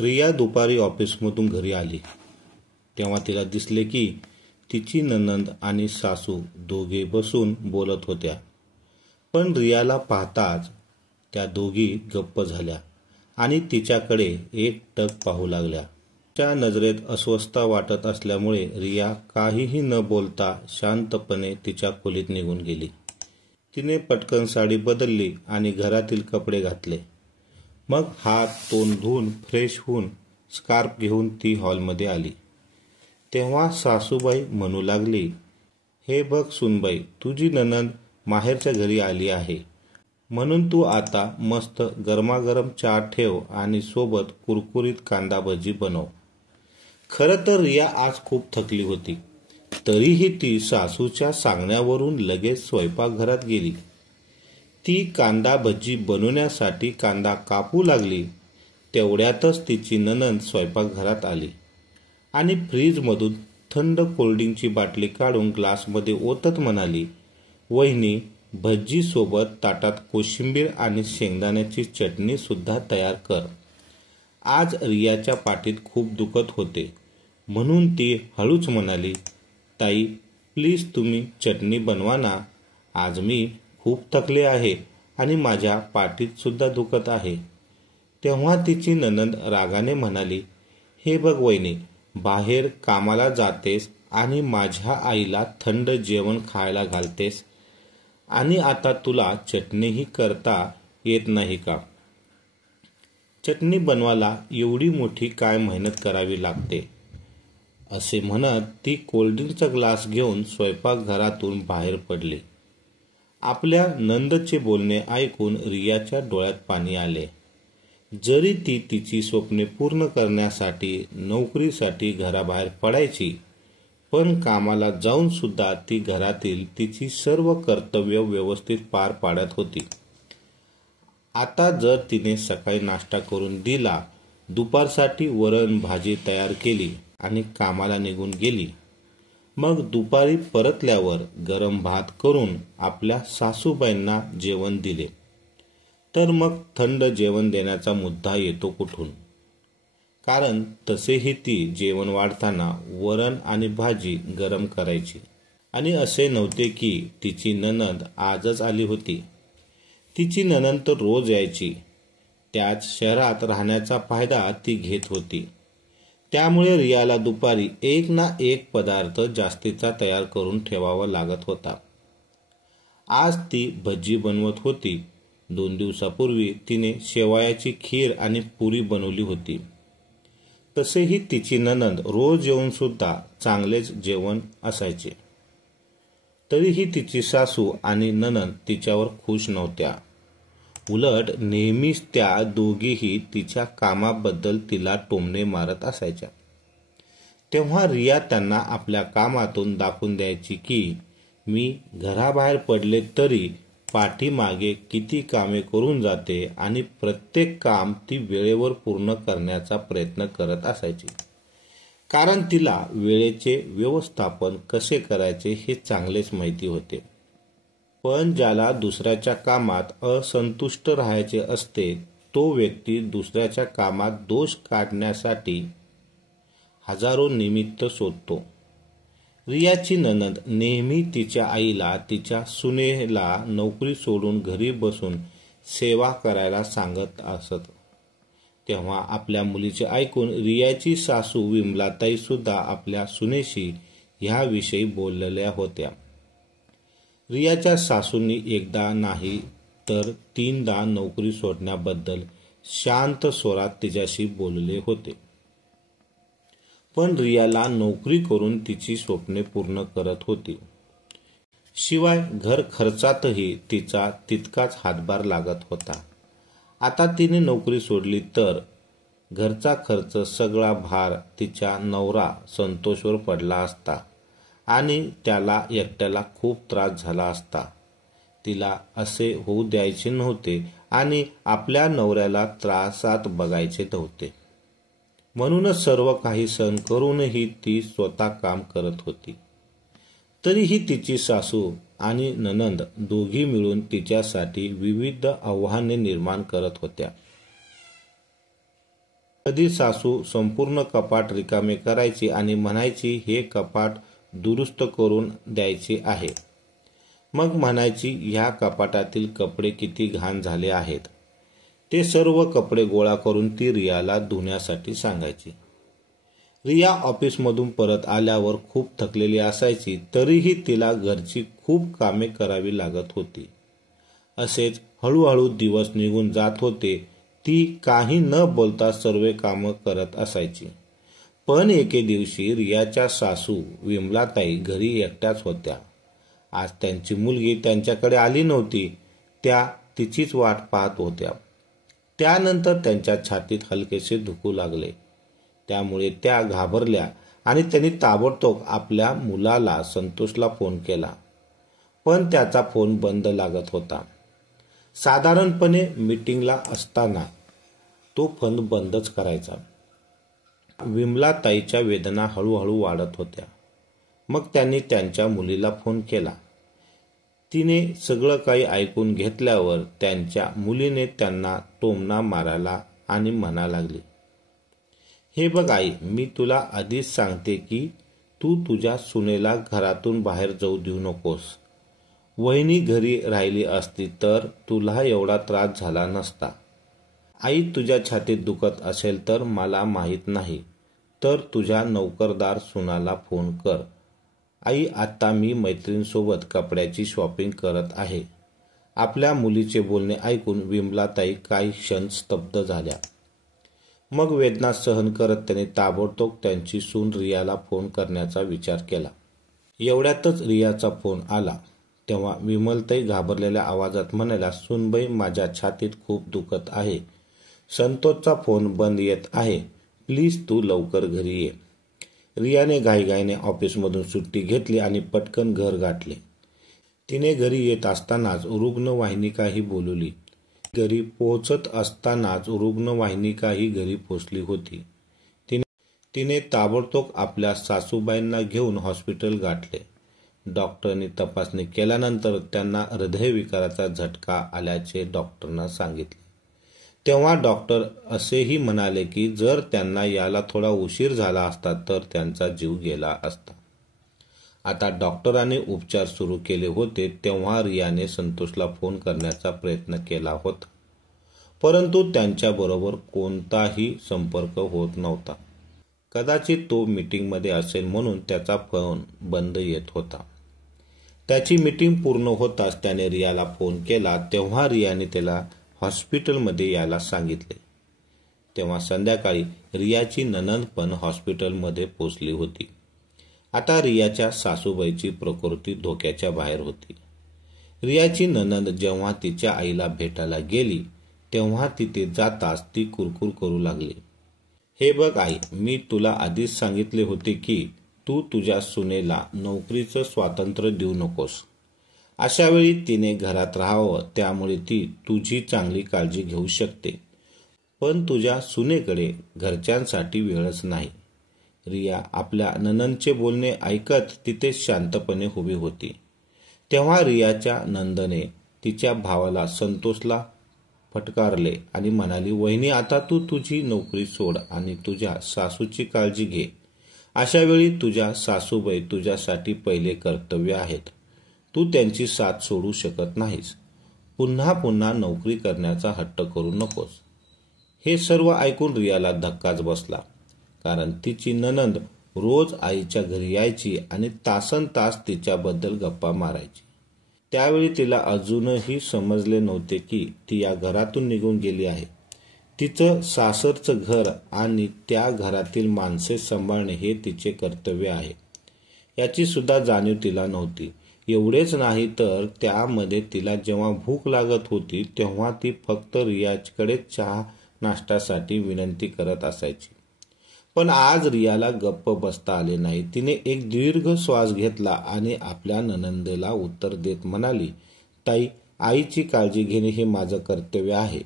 रिया दुपारी ऑफिसमधून घरी आली तेव्हा तिला दिसले की तिची नणंद आणि सासू दोघे बसून बोलत होत्या. पण रियाला पाहताच त्या दोघी गप्प झाल्या आणि तिच्याकडे एकटक पाहू लागल्या. त्या नजरेत अस्वस्थता वाटत असल्यामुळे रिया काहीही न बोलता शांतपणे तिच्या खोलीत निघून गेली. तिने पटकन साडी बदलली आणि घरातील कपडे घातले. मग हात तोंड धुवून फ्रेश होऊन स्कार्फ घेऊन ती हॉलमध्ये आली. तेव्हा सासूबाई म्हणू लागली, हे बघ सुनबाई, तुझी नणंद माहेरच्या घरी आली आहे, म्हणून तू आता मस्त गरमागरम चहा ठेव आणि सोबत कुरकुरीत कांदा भजी बनव. खरं तर रिया आज खूप थकली होती, तरीही ती सासूच्या सांगण्यावरून लगेच स्वयंपाकघरात गेली. ती कांदा भजी बनवण्यासाठी कांदा कापू लागली. तेवढ्यातच तिची नणंद स्वयंपाकघरात आली आणि फ्रीजमधून थंड कोल्ड्रिंकची बाटली काढून ग्लासमध्ये ओतत म्हणाली, वहिनी, भजी सोबत ताटात कोशिंबीर आणि शेंगदाण्याची चटणी सुद्धा तयार कर. आज रियाच्या पाठीत खूप दुखत होते म्हणून ती हळूच म्हणाली, ताई प्लीज तुम्ही चटणी बनवा ना. आज मी खूप थकले आहे आणि माझ्या पाठीत सुद्धा दुखत आहे. तेव्हा तिची नणंद रागाने म्हणाली, हे बघ वहिनी, बाहेर कामाला जातेस आणि माझ्या आईला थंड जेवण खायला घालतेस आणि आता तुला चटणीही करता येत नाही का? चटणी बनवायला एवढी मोठी काय मेहनत करावी लागते? असे म्हणत ती कोल्ड्रिंकचा ग्लास घेऊन स्वयंपाकघरातून बाहेर पडली. आपल्या नंदचे बोलणे ऐकून रियाच्या डोळ्यात पाणी आले. जरी ती तिची स्वप्ने पूर्ण करण्यासाठी नोकरीसाठी घराबाहेर पडायची, पण कामाला जाऊन सुद्धा ती घरातील तिची सर्व कर्तव्य व्यवस्थित पार पाडत होती. आता जर तिने सकाळी नाश्ता करून दिला, दुपारसाठी वरण भाजी तयार केली आणि कामाला निघून गेली, मग दुपारी परतल्यावर गरम भात करून आपल्या सासूबाईंना जेवण दिले, तर मग थंड जेवण देण्याचा मुद्दा येतो कुठून? कारण तसेही ती जेवण वाढताना वरण आणि भाजी गरम करायची. आणि असे नव्हते की तिची नणंद आजच आली होती. तिची नणंद तर रोज यायची. त्याच शहरात राहण्याचा फायदा ती घेत होती. त्यामुळे रियाला दुपारी एक ना एक पदार्थ जास्तीचा तयार करून ठेवावा लागत होता. आज ती भजी बनवत होती. 2 दिवसापूर्वी तिने शेवयाची खीर आणि पुरी बनवली होती. तसेही तिची नणंद रोज येऊन सुद्धा चांगलेच जेवण असायचे. तरीही तिची सासू आणि नणंद तिच्यावर खुश नव्हत्या. उलट नेहमीच त्या दोघीही तिच्या कामाबद्दल तिला टोमणे मारत असायच्या. तेव्हा रिया त्यांना आपल्या कामातून दाखवून द्यायची की मी घराबाहेर पडले तरी पाठीमागे किती कामे करून जाते आणि प्रत्येक काम ती वेळेवर पूर्ण करण्याचा प्रयत्न करत असायची. कारण तिला वेळेचे व्यवस्थापन कसे करायचे हे चांगलेच माहिती होते. पण ज्याला दुसऱ्याच्या कामात असंतुष्ट राहायचे असते, तो व्यक्ती दुसऱ्याच्या कामात दोष काढण्यासाठी हजारो निमित्त शोधतो. रियाची नणंद नेहमी तिच्या आईला तिच्या सुनेला नोकरी सोडून घरी बसून सेवा करायला सांगत असत. तेव्हा आपल्या मुलीचे ऐकून रियाची सासू विमलाताई सुद्धा आपल्या सुनेशी ह्याविषयी बोललेल्या होत्या. रियाच्या सासूंनी एकदा नाही तर 3दा नोकरी सोडण्याबद्दल शांत स्वरात तिच्याशी बोलले होते. पण रियाला नोकरी करून तिची स्वप्ने पूर्ण करत होती. शिवाय घर खर्चातही तिचा तितकाच हातभार लागत होता. आता तिने नोकरी सोडली तर घरचा खर्च सगळा भार तिच्या नवरा संतोषवर पडला असता आणि त्याला एकट्याला खूप त्रास झाला असता. तिला असे होऊ द्यायचे नव्हते आणि आपल्या नवऱ्याला त्रासात बघायचे नव्हते. म्हणूनच सर्व काही सहन करूनही ती स्वतः काम करत होती. तरीही तिची सासू आणि नणंद दोघी मिळून तिच्यासाठी विविध आव्हाने निर्माण करत होत्या. कधी सासू संपूर्ण कपाट रिकामे करायची आणि म्हणायची हे कपाट दुरुस्त करून द्यायचे आहे. मग म्हणायची ह्या कपाटातील कपडे किती घाण झाले आहेत. ते सर्व कपडे गोळा करून ती रियाला धुण्यासाठी सांगायची. रिया ऑफिसमधून परत आल्यावर खूप थकलेली असायची, तरीही तिला घरची खूप कामे करावी लागत होती. असेच हळूहळू दिवस निघून जात होते. ती काही न बोलता सर्व कामं करत असायची. पण एके दिवशी रियाच्या सासू विमलाताई घरी एकट्याच होत्या. आज त्यांची मुलगी त्यांच्याकडे आली नव्हती. त्या तिचीच वाट पाहत होत्या. त्यानंतर त्यांच्या छातीत हलकेसे दुखू लागले. त्यामुळे त्या घाबरल्या आणि त्यांनी ताबडतोब आपल्या मुलाला संतोषला फोन केला. पण त्याचा फोन बंद लागत होता. साधारणपणे मीटिंगला असताना तो फोन बंदच करायचा. विमलाताईच्या वेदना हळूहळू वाढत होत्या. मग त्यांनी त्यांच्या मुलीला फोन केला. तिने सगळं काही ऐकून घेतल्यावर त्यांच्या मुलीने त्यांना टोमणा मारायला आणि म्हणा लागली, हे बघ आई, मी तुला आधीच सांगते की तू तुझ्या सुनेला घरातून बाहेर जाऊ देऊ नकोस. वहिनी घरी राहिली असती तर तुला एवढा त्रास झाला नसता. आई तुझ्या छातीत दुखत असेल तर मला माहीत नाही, तर तुझ्या नोकरदार सुनाला फोन कर. आई, आता मी मैत्रिणीसोबत कपड्याची शॉपिंग करत आहे. आपल्या मुलीचे बोलणे ऐकून विमलाताई काही क्षण स्तब्ध झाल्या. मग वेदना सहन करत त्यांनी ताबडतोब त्यांची सून रियाला फोन करण्याचा विचार केला. एवढ्यातच रियाचा फोन आला. तेव्हा विमलताई घाबरलेल्या आवाजात म्हणाल्या, सूनबाई, माझ्या छातीत खूप दुखत आहे. संतोषचा फोन बंद येत आहे. प्लीज तू लवकर घरी ये. रियाने घाईघाईने ऑफिसमधून सुट्टी घेतली आणि पटकन घर गाठले. तिने घरी येत असतानाच रुग्णवाहिनिकाही बोलवली. घरी पोहोचत असतानाच रुग्णवाहिनिकाही घरी पोहोचली होती. तिने ताबडतोब आपल्या सासूबाईंना घेऊन हॉस्पिटल गाठले. डॉक्टरांनी तपासणी केल्यानंतर त्यांना हृदयविकाराचा झटका आल्याचे डॉक्टरांना सांगितले. तेव्हा डॉक्टर असेही म्हणाले की जर त्यांना याला थोडा उशीर झाला असता तर त्यांचा जीव गेला असता. आता डॉक्टरांनी उपचार सुरू केले होते. तेव्हा रियाने संतोषला फोन करण्याचा प्रयत्न केला होता, परंतु त्यांच्याबरोबर कोणताही संपर्क होत नव्हता. कदाचित तो मीटिंगमध्ये असेल म्हणून त्याचा फोन बंद येत होता. त्याची मीटिंग पूर्ण होताच त्याने रियाला फोन केला. तेव्हा रियाने त्याला हॉस्पिटलमध्ये यायला सांगितले. तेव्हा संध्याकाळी रियाची नणंद पण हॉस्पिटलमध्ये पोहोचली होती. आता रियाच्या सासूबाईची प्रकृती धोक्याच्या बाहेर होती. रियाची नणंद जेव्हा तिच्या आईला भेटायला गेली तेव्हा तिथे जाताच ती कुरकुर करू लागली, हे बघ आई, मी तुला आधीच सांगितले होते की तू तुझ्या सुनेला नोकरीचं स्वातंत्र्य देऊ नकोस. अशावेळी तिने घरात राहावं, त्यामुळे ती तुझी चांगली काळजी घेऊ शकते. पण तुझ्या सुनेकडे घरच्यांसाठी वेळच नाही. रिया आपल्या नणंदचे बोलणे ऐकत तिथे शांतपणे उभी होती. तेव्हा रियाच्या नंदने तिच्या भावाला संतोषला फटकारले आणि म्हणाली, वहिनी, आता तू तुझी नोकरी सोड आणि तुझ्या सासूची काळजी घे. अशा वेळी तुझ्या सासूबाई तुझ्यासाठी पहिले कर्तव्य आहेत. तू त्यांची साथ सोडू शकत नाहीस. पुन्हा पुन्हा नोकरी करण्याचा हट्ट करू नकोस. हे सर्व ऐकून रियाला धक्काच बसला, कारण तिची नणंद रोज आईच्या घरी यायची आणि तासनतास तिच्याबद्दल गप्पा मारायची. त्यावेळी तिला अजूनही समजले नव्हते की ती या घरातून निघून गेली आहे. तिचं सासरचं घर आणि त्या घरातील माणसे सांभाळणे हे तिचे कर्तव्य आहे, याची सुद्धा जाणीव तिला नव्हती. एवढेच नाही तर त्यामध्ये तिला जेव्हा भूक लागत होती तेव्हा ती फक्त रियाकडे चहा नाश्त्यासाठी विनंती करत असायची. पण आज रियाला गप्प बसता आले नाही. तिने एक दीर्घ श्वास घेतला आणि आपल्या नणंदेला उत्तर देत म्हणाली, ताई, आईची काळजी घेणे हे माझं कर्तव्य आहे,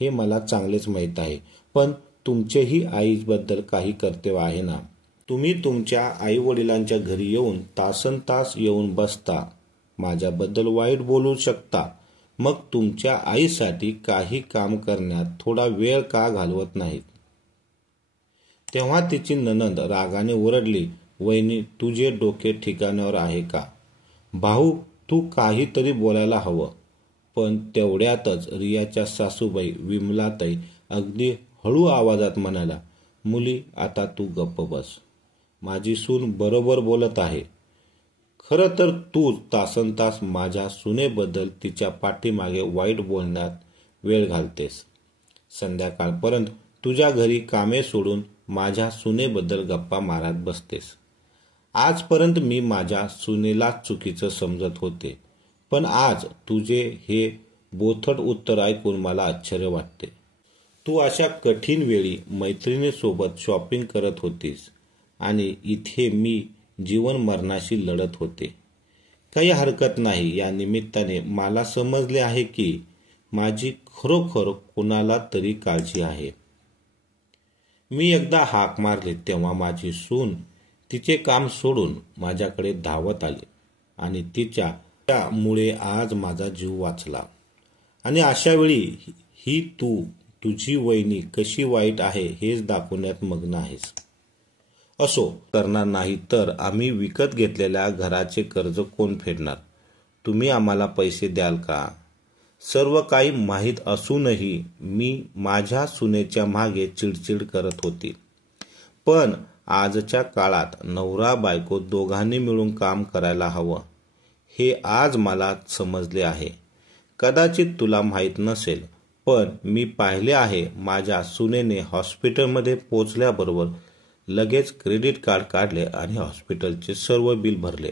हे मला चांगलेच माहीत आहे. पण तुमचेही आईबद्दल काही कर्तव्य आहे ना. तुम्ही तुमच्या आई वडिलांच्या घरी येऊन तासनतास येऊन बसता, माझ्याबद्दल वाईट बोलू शकता, मग तुमच्या आईसाठी काही काम करण्यात थोडा वेळ का घालवत नाहीत. तेव्हा तिची नणंद रागाने ओरडली, वहिनी तुझे डोके ठिकाणावर आहे का? भाऊ तू काहीतरी बोलायला हवं. पण तेवढ्यातच रियाच्या सासूबाई विमलाताई अगदी हळू आवाजात म्हणाल्या, मुली आता तू गप्प बस. माझी सून बरोबर बोलत आहे. खरं तर तू तासनतास माझ्या सुनेबद्दल तिच्या पाठीमागे वाईट बोलण्यात वेळ घालतेस. संध्याकाळपर्यंत तुझ्या घरी कामे सोडून माझ्या सुनेबद्दल गप्पा मारत बसतेस. आजपर्यंत मी माझ्या सुनेलाच चुकीचं समजत होते, पण आज तुझे हे बोथट उत्तर ऐकून मला आश्चर्य वाटते. तू अशा कठीण वेळी मैत्रिणीसोबत शॉपिंग करत होतीस आणि इथे मी जीवन मरणाशी लढत होते. काही हरकत नाही. या निमित्ताने मला समजले आहे की माझी खरोखर कुणाला तरी काळजी आहे. मी एकदा हाक मारली तेव्हा माझी सून तिचे काम सोडून माझ्याकडे धावत आली आणि तिच्यामुळे आज माझा जीव वाचला. आणि अशा वेळी ही तू तुझी वहिनी कशी वाईट आहे हेच दाखवण्यात मग्न आहेस. असो, करणार नाही तर आम्ही विकत घेतलेल्या घराचे कर्ज कोण फेडणार? तुम्ही आम्हाला पैसे द्याल का? सर्व काही माहीत असूनही मी माझ्या सुनेच्या मागे चिडचिड करत होती. पण आजच्या काळात नवरा बायको दोघांनी मिळून काम करायला हवं हे आज मला समजले आहे. कदाचित तुला माहीत नसेल, पण मी पाहिले आहे माझ्या सुनेने हॉस्पिटलमध्ये पोचल्याबरोबर लगेच क्रेडिट कार्ड काढले आणि हॉस्पिटलचे सर्व बिल भरले.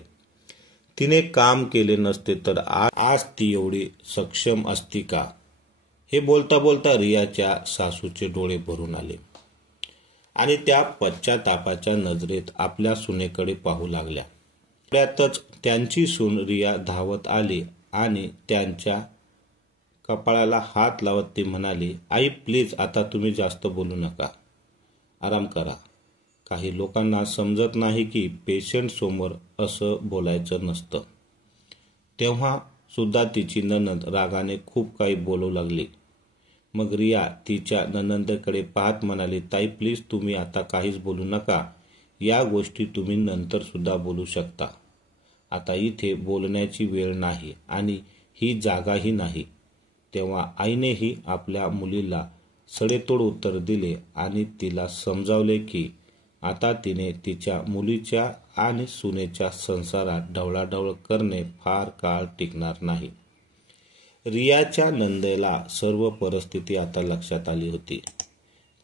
तिने काम केले नसते तर आज ती एवढी सक्षम असती का? हे बोलता बोलता रियाच्या सासूचे डोळे भरून आले आणि त्या पश्चातापाच्या नजरेत आपल्या सुनेकडे पाहू लागल्या. त्यातच त्यांची सून रिया धावत आली आणि त्यांच्या कपाळाला हात लावत ती म्हणाली, आई प्लीज आता तुम्ही जास्त बोलू नका, आराम करा. काही लोकांना समजत नाही की पेशंट समोर असं बोलायचं नसतं. तेव्हा सुद्धा तिची नणंद रागाने खूप काही बोलू लागली. मग रिया तिच्या नणंदेकडे पाहत म्हणाली, ताई प्लीज तुम्ही आता काहीच बोलू नका. या गोष्टी तुम्ही नंतर सुद्धा बोलू शकता. आता इथे बोलण्याची वेळ नाही आणि ही जागाही नाही. तेव्हा आईनेही आपल्या मुलीला सडेतोड उत्तर दिले आणि तिला समजावले की आता तिने तिच्या मुलीच्या आणि सुनेच्या संसारात ढवळाढवळ करणे फार काळ टिकणार नाही. रियाच्या नंदेला सर्व परिस्थिती आता लक्षात आली होती.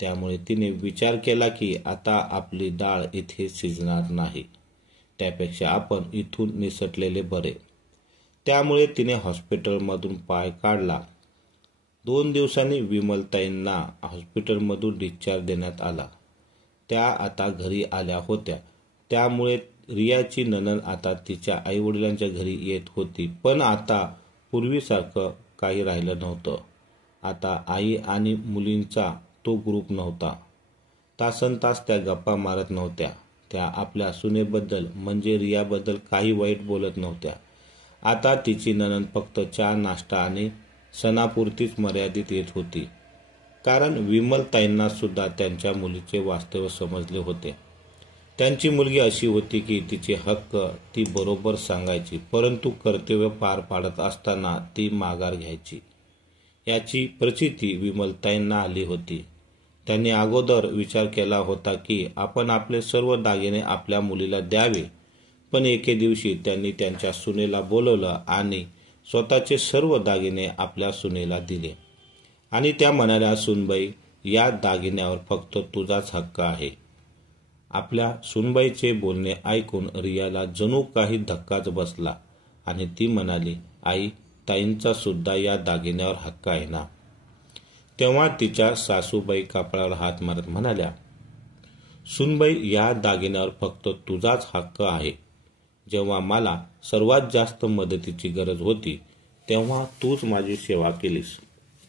त्यामुळे तिने विचार केला की आता आपली डाळ इथे शिजणार नाही. त्यापेक्षा आपण इथून निसटलेले बरे. त्यामुळे तिने हॉस्पिटलमधून पाय काढला. 2 दिवसांनी विमलताईंना हॉस्पिटलमधून डिस्चार्ज देण्यात आला. त्या आता घरी आल्या होत्या. त्यामुळे रियाची नणंद आता तिच्या आईवडिलांच्या घरी येत होती. पण आता पूर्वीसारखं काही राहिलं नव्हतं. आता आई आणि मुलींचा तो ग्रुप नव्हता. तासनतास त्या गप्पा मारत नव्हत्या. त्या आपल्या सुनेबद्दल म्हणजे रियाबद्दल काही वाईट बोलत नव्हत्या. आता तिची नणंद फक्त चहा नाश्ता आणि सणापुरतीच मर्यादित येत होती. कारण विमलताईंना सुद्धा त्यांच्या मुलीचे वास्तव समजले होते. त्यांची मुलगी अशी होती की तिचे हक्क ती बरोबर सांगायची, परंतु कर्तव्य पार पाडत असताना ती माघार घ्यायची. याची प्रचिती विमलताईंना आली होती. त्यांनी अगोदर विचार केला होता की आपण आपले सर्व दागिने आपल्या मुलीला द्यावे. पण एके दिवशी त्यांनी त्यांच्या सुनेला बोलवलं आणि स्वतःचे सर्व दागिने आपल्या सुनेला दिले आणि त्या म्हणाल्या, सुनबाई या दागिन्यावर फक्त तुझाच हक्क आहे. आपल्या सुनबाईचे बोलणे ऐकून रियाला जणू काही धक्काच बसला आणि ती म्हणाली, आई ताईंचा सुद्धा या दागिन्यावर हक्क आहे ना? तेव्हा तिच्या सासूबाई कपाळावर हात मारत म्हणाल्या, सुनबाई या दागिन्यावर फक्त तुझाच हक्क आहे. जेव्हा मला सर्वात जास्त मदतीची गरज होती तेव्हा तूच माझी सेवा केलीस.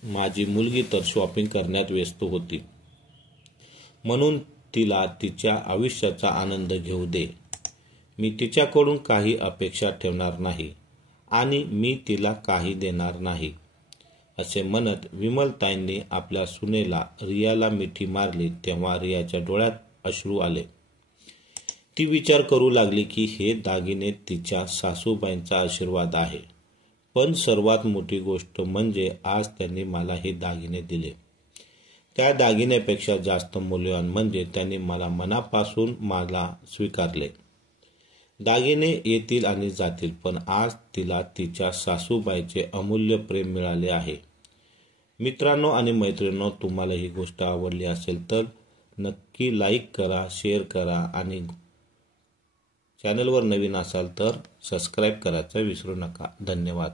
माझी मुलगी तर शॉपिंग करण्यात व्यस्त होती, म्हणून तिला तिच्या आयुष्याचा आनंद घेऊ दे. मी तिच्याकडून काही अपेक्षा ठेवणार नाही आणि मी तिला काही देणार नाही. असे म्हणत विमलताईंनी आपल्या सुनेला रियाला मिठी मारली. तेव्हा रियाच्या डोळ्यात अश्रू आले. ती विचार करू लागली की हे दागिने तिच्या सासूबाईंचा आशीर्वाद आहे. पण सर्वात मोठी गोष्ट म्हणजे आज त्यांनी मला हे दागिने दिले. त्या दागिन्यापेक्षा जास्त मूल्यवान म्हणजे त्यांनी मला मनापासून मला स्वीकारले. दागिने येतील आणि जातील, पण आज तिला तिच्या सासूबाईचे अमूल्य प्रेम मिळाले आहे. मित्रांनो आणि मैत्रिणींनो, तुम्हाला ही गोष्ट आवडली असेल तर नक्की लाईक करा, शेअर करा आणि चॅनलवर नवीन असाल तर सबस्क्राईब करायचं विसरू नका. धन्यवाद.